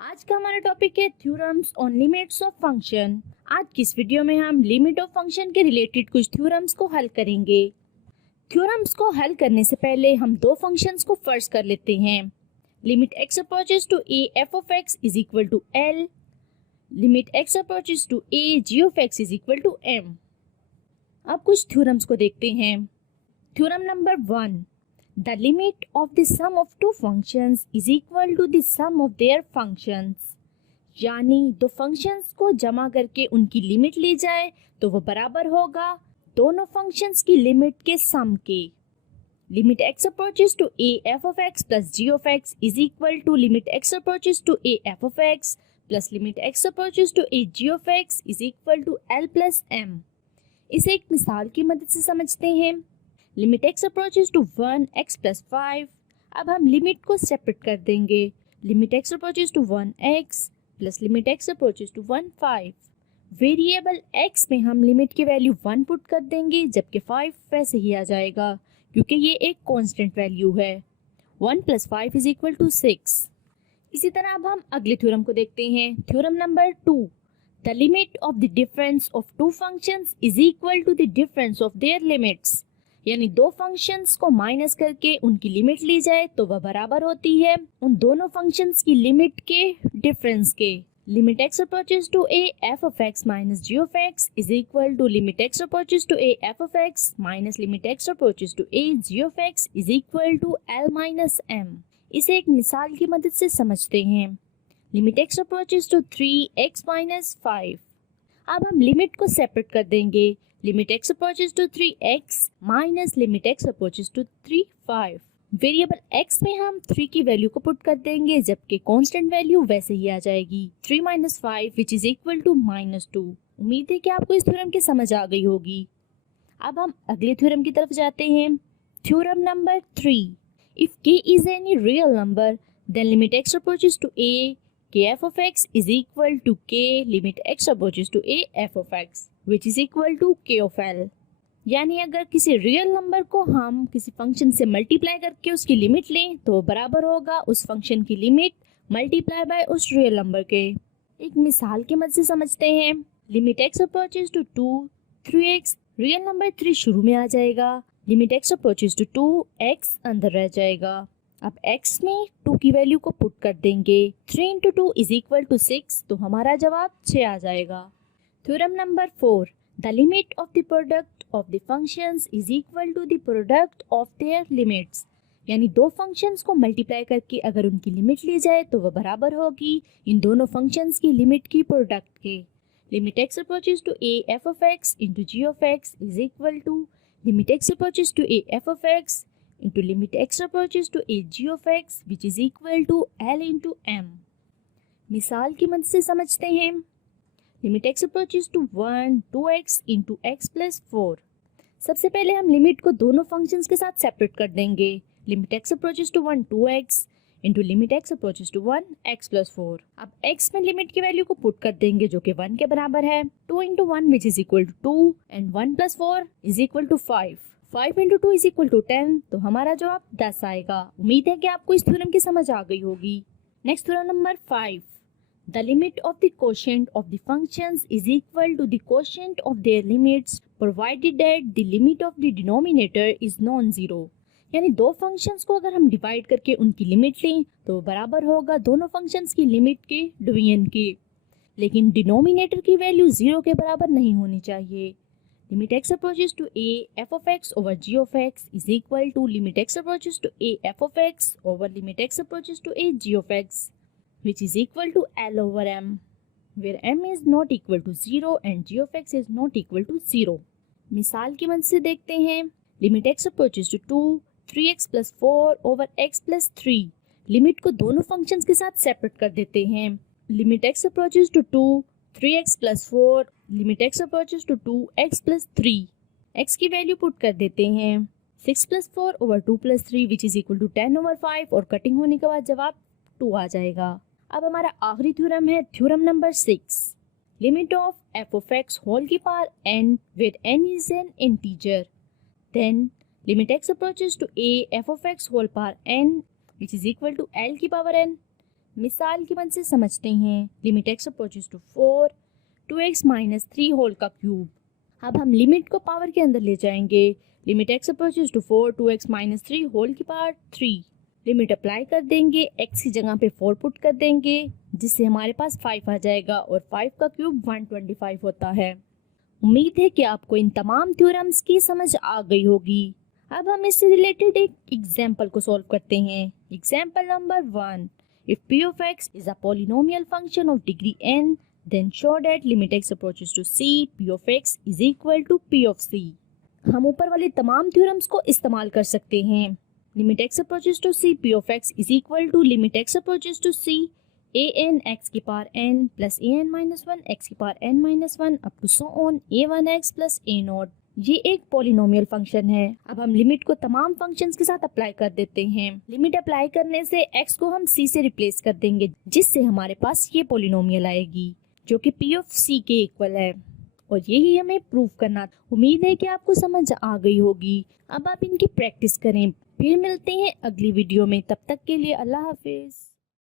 आज का हमारा टॉपिक है theorems on limits of function. आज की इस वीडियो में हम लिमिट ऑफ फंक्शन के रिलेटेड कुछ थ्योरम्स को हल करेंगे। थ्योरम्स को हल करने से पहले हम दो फंक्शंस को फर्स्ट कर लेते हैं। Limit x approaches to a f of x is equal to l, limit x approaches to a g of x is equal to m। अब कुछ थ्योरम्स को देखते हैं। Theorem number 1, the limit of the sum of two functions is equal to the sum of their functions। यानी दो functions को जमा करके उनकी लिमिट ली जाए तो वो बराबर होगा दोनों फंक्शंस की लिमिट के सम के। Limit x approaches to a f of x plus g of x is equal to limit x approaches to a f of x plus limit x approaches to a g of x is equal to l plus m। इसे एक मिसाल की मदद से समझते हैं। Limit x approaches to 1 x plus 5। अब हम लिमिट को सेपरेट कर देंगे। Limit x approaches to 1 x plus limit x approaches to 1 5। Variable x में हम लिमिट की वैल्यू 1 पुट कर देंगे, जबकि 5 वैसे ही आ जाएगा क्योंकि ये एक कांस्टेंट वैल्यू है। 1 प्लस 5 इज इक्वल टू 6। इसी तरह अब हम अगले थ्योरम को देखते हैं। Theorem number 2, the limit of the difference of two functions is equal to the difference of their limits. यानी दो फंक्शंस को माइनस करके उनकी लिमिट ली जाए तो वह बराबर होती है उन दोनों फंक्शंस की लिमिट के डिफरेंस के। Limit x approaches to a f of x minus g of x is equal to limit x approaches to a f of x minus limit x approaches to a g of x is equal to l minus m। इसे एक मिसाल की मदद से समझते हैं। Limit x approaches to 3x minus 5। अब हम लिमिट को सेपरेट कर देंगे। Limit x approaches to 3x minus limit x approaches to 3 5। Variable x में हम 3 की वैल्यू को पुट कर देंगे, जबकि कांस्टेंट वैल्यू वैसे ही आ जाएगी 3 minus 5 which is equal to -2। उम्मीद है कि आपको इस थ्योरम की समझ आ गई होगी। अब हम अगले थ्योरम की तरफ जाते हैं। Theorem number 3, if k is any real number then limit x approaches to a k f of x is equal to k limit x approaches to a f of x which is equal to k of l। यानी अगर किसी real number को हम किसी function से multiply करके उसकी limit लें तो बराबर होगा उस फंक्शन की लिमिट मल्टीप्लाई बाय उस रियल नंबर के। एक मिसाल की मदद से समझते हैं। Limit x approaches to 2 3x, real number 3 शुरू में आ जाएगा। Limit x approaches to 2x अंदर रह जाएगा। अब x में 2 की वैल्यू को पुट कर देंगे। 3 इंटू 2 इज इक्वल टू 6, तो हमारा जवाब 6 आ जाएगा। Theorem number 4, the limit of the product of the functions is equal to the product of their limits. यानी दो फंक्शंस को मल्टीप्लाई करके अगर उनकी लिमिट ली जाए तो वह बराबर होगी इन दोनों फंक्शंस की लिमिट की प्रोडक्ट के। Limit x approaches to a f of x into g of x is equal to limit x approaches to a f of x into limit x approaches to a g of x which is equal to l into m। मिसाल की मदद से समझते हैं। Limit x approaches to 1 2x into x plus 4। सबसे पहले हम limit को दोनों फंक्शंस के साथ सेपरेट कर देंगे। Limit x approaches to 1 2x into limit x approaches to 1 x plus 4। अब x में लिमिट की वैल्यू को पुट कर देंगे जो कि 1 के बराबर है। 2 into 1 which is equal to 2 and 1 plus 4 is equal to 5। 5 into 2 is equal to 10, तो हमारा जवाब 10 आएगा। उम्मीद है कि आपको इस थ्योरम की समझ आ गई होगी। Next theorem number 5, the limit of the quotient of the functions is equal to the quotient of their limits provided that the limit of the denominator is non zero. यानी दो फंक्शंस को अगर हम डिवाइड करके उनकी limit लें तो बराबर होगा दोनों फंक्शंस की लिमिट के डिवीजन के, लेकिन डिनोमिनेटर की वैल्यू 0 के बराबर नहीं होनी चाहिए। Limit x approaches to a f of x over g of x is equal to limit x approaches to a f of x over limit x approaches to a g of x which is equal to l over m, where m is not equal to 0 and g of x is not equal to 0। मिसाल की मदद से देखते हैं। Limit x approaches to 2 3x plus 4 over x plus 3। Limit को दोनों functions के साथ सेपरेट कर देते हैं। Limit x approaches to 2 3x plus 4 limit x approaches to 2x plus 3। x की वैल्यू पुट कर देते हैं। 6 plus 4 over 2 plus 3 which is equal to 10 over 5 और कटिंग होने के बाद जवाब 2 आ जाएगा। अब हमारा आखिरी थ्योरम है theorem number 6, limit of f of x whole की power n where n is an integer then limit x approaches to a f of x whole power n which is equal to l की power n मिसाल की मदद से समझते हैं। Limit x approaches to 4 2x minus 3 whole का cube. अब हम लिमिट को पावर के अंदर ले जाएंगे। Limit x approaches to 4 2x minus 3 whole की पावर 3। लिमिट अप्लाई कर देंगे, x की जगह पे 4 पुट कर देंगे जिससे हमारे पास 5 आ जाएगा और 5 का क्यूब 125 होता है। उम्मीद है कि आपको इन तमाम थ्योरम्स की समझ आ गई होगी। अब हम इससे रिलेटेड एक एग्जाम्पल को सॉल्व करते हैं। Example number 1, if p of x is a polynomial function of degree n, then show that limit x approaches to c, p of x is equal to p of c। हम ऊपर वाले तमाम theorems को इस्तेमाल कर सकते हैं। Limit x approaches to c, p of x is equal to limit x approaches to c an x की power n plus an minus 1 x की power n minus 1 up to so on a1x plus a0। ये एक polynomial function है। अब हम limit को तमाम functions के साथ अप्लाई कर देते हैं। लिमिट अप्लाई करने से x को हम c से रिप्लेस कर देंगे जिससे हमारे पास ये पॉलिनोमियल आएगी जो कि p ऑफ c के इक्वल है और यही हमें प्रूव करना। उम्मीद है कि आपको समझ आ गई होगी। अब आप इनकी प्रैक्टिस करें। फिर मिलते हैं अगली वीडियो में, तब तक के लिए अल्लाह हाफिज।